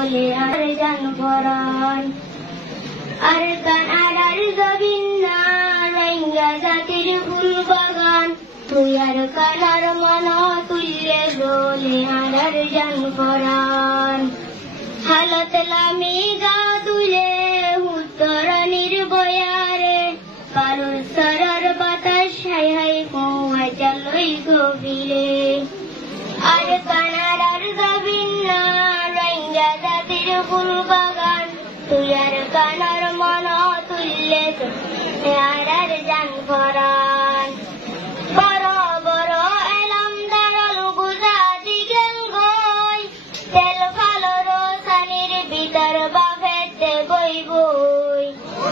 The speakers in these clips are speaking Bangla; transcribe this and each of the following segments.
দোলে আর জান পরাণ আর কান আর জবিন না রোহিঙ্গা জাতির ফুল বাগান তুই আর কানার মন তুললে দোলে আর জান পরাণ হালত লামি গা দুলে উত্তর নির্বয়ারে কারুর সরার বাতাস হাই হাই কোয়া চালই গভীরে আর কানার আর জবিন না রোহিঙ্গা জাতির ফুল বাগান তুই আর কানার মন তুললে আর জান পরাণ বড় বড় এলাম দাঁড়াল গুজাতি গেল গই তেল ফালো রোসানির ভিতর বাফেতে বই বই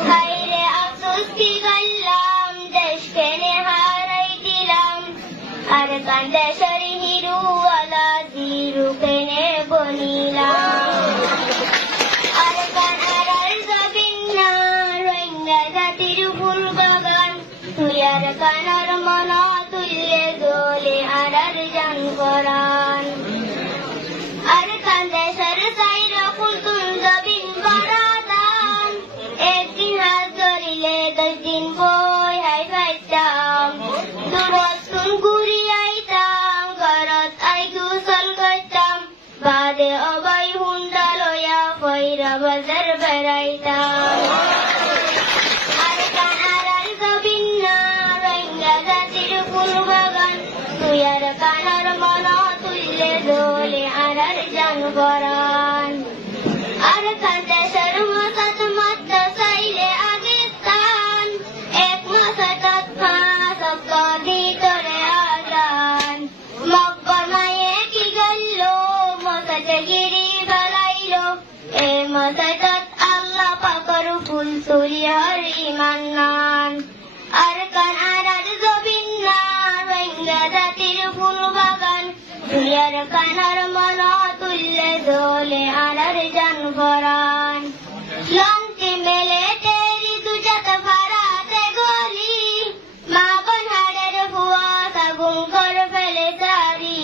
হাইরে আফসোস কি গাইলাম দেশকে হারাই দিলাম আর কান্দেশের হিরুওয়ালা জিরু কেনে বনিলাম আর কান আর জবিন না রোহিঙ্গা জাতির ফুল বাগান তুই আর কানার মন তুললে দোলে আর জান পরাণ আর কান্দেশের সাইরা ফুলতুন জবিন বরাদান একদিন হাত ধরিলে 10 দিন বই হাই পাইতাম দুবছর ঘুরি আইতাম ঘরত আই গুসল করতাম বাদে অবাই হুন্ডা লয়া ফইরা বাজার বেড়াইতাম আর কানার আর জবিন না রোহিঙ্গা জাতির ফুল বাগান তুই আর কানার মন তুললে দোলে আর জান পরাণ আর কান্দেশের মসাত মাত্র চাইলে আগেস্তান এক মাসাত সপ্ত ভিতরে আজান মক্কর মায়ে কি গেল মসাতে গিরি ফেলাইলো এ মসাত আল্লাহ পাকর ফুল তুলি হরি মান্নান আর কান আর জবিন না রোহিঙ্গা জাতির ফুল বাগান তুই আর কানার মন তুললে দোলে আর জান পরাণ লঙ্কি মেলে তেরি দুজাত ফারাতে গলি মা বনহারের হুয়া সাগুন কর ফেলে তারি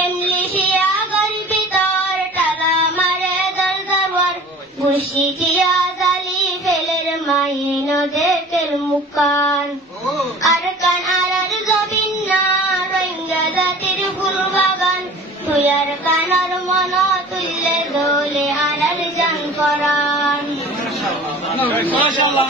এমলিশিয়া গল ভিতর টালা মারে দল দরবার গুশি চিয়া জালি ফেলের মাইন দেখের মুকান আর কান আর জবিন না রোহিঙ্গা জাতির ফুল বাগান তুই আর কানার মন তুললে দোলে আর জান পরাণ মাশাআল্লাহ।